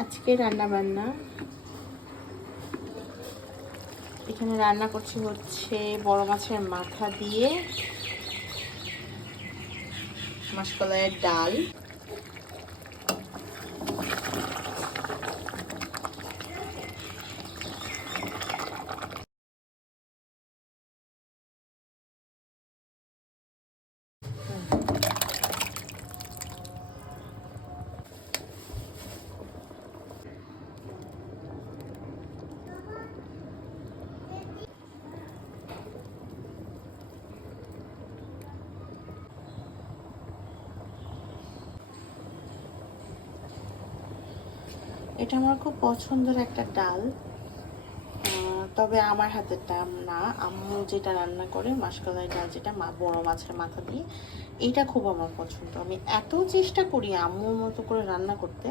আজকে রান্না বান্না, এখানে রান্না করছি হচ্ছে বড় মাছের মাথা দিয়ে মাসকলাইয়ের ডাল, এটা আমার খুব পছন্দের একটা ডাল। তবে আমার হাতের ডাল না, আম্মু যেটা রান্না করে মাসকলাই ডাল, যেটা বড় মাছের মাথা দিয়ে, এইটা খুব আমার পছন্দ। আমি এত চেষ্টা করি আম্মুর মতো করে রান্না করতে,